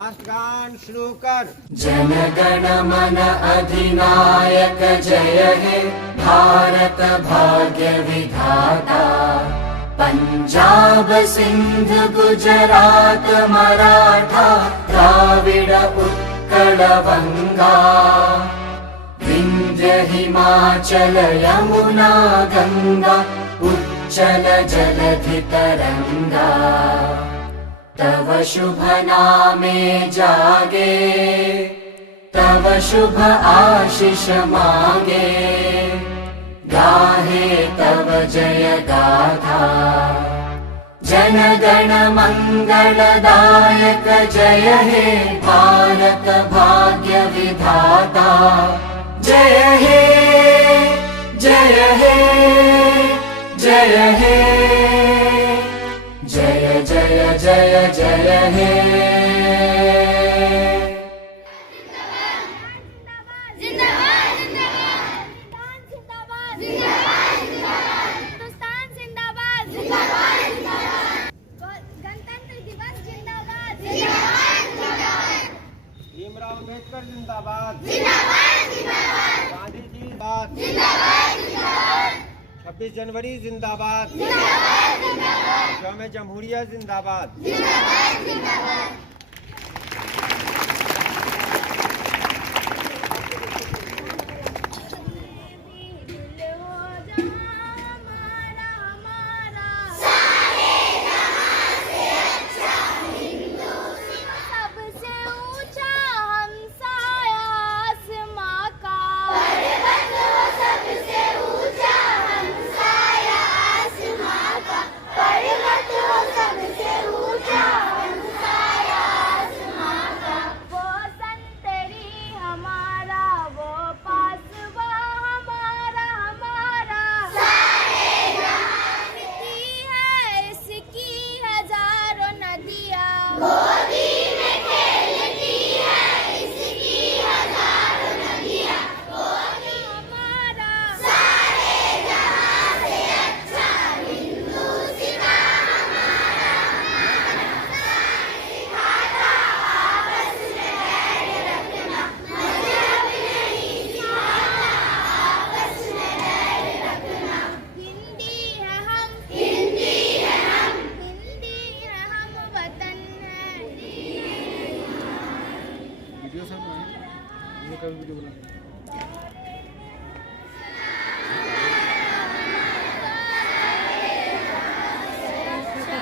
गान शुरू कर। जन गण मन अधिनायक जय हे भारत भाग्य विधाता। पंजाब सिंध गुजरात मराठा द्राविड उत्कल बंगा। विंध्य हिमाचल यमुना गंगा उच्चल जलधि तरंगा। तव शुभ नामे जागे तव शुभ आशीष मांगे। गाहे तव जय गाथा जन गण मंगलदायक जय हे भारत भाग्य विधाता। जय हे जय हे जय हे जय जय जय जय हे। भीमराव अम्बेडकर जिंदाबाद। गांधी जी जिंदाबाद। 26 जनवरी जिंदाबाद। यौम जमहूरिया जिंदाबाद।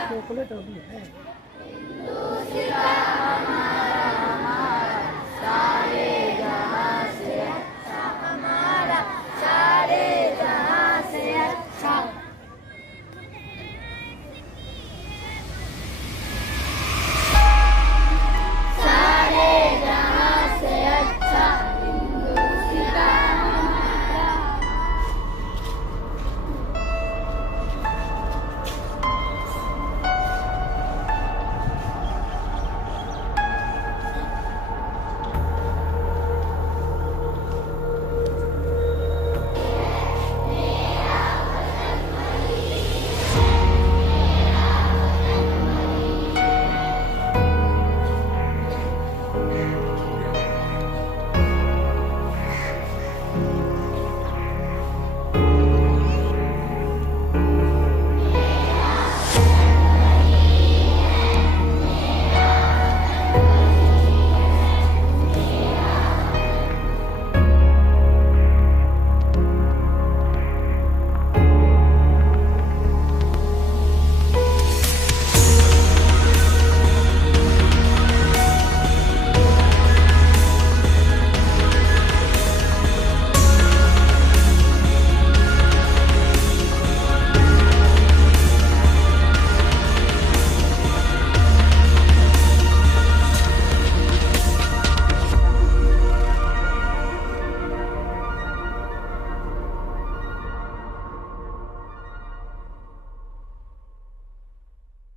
चॉकलेट अभी है।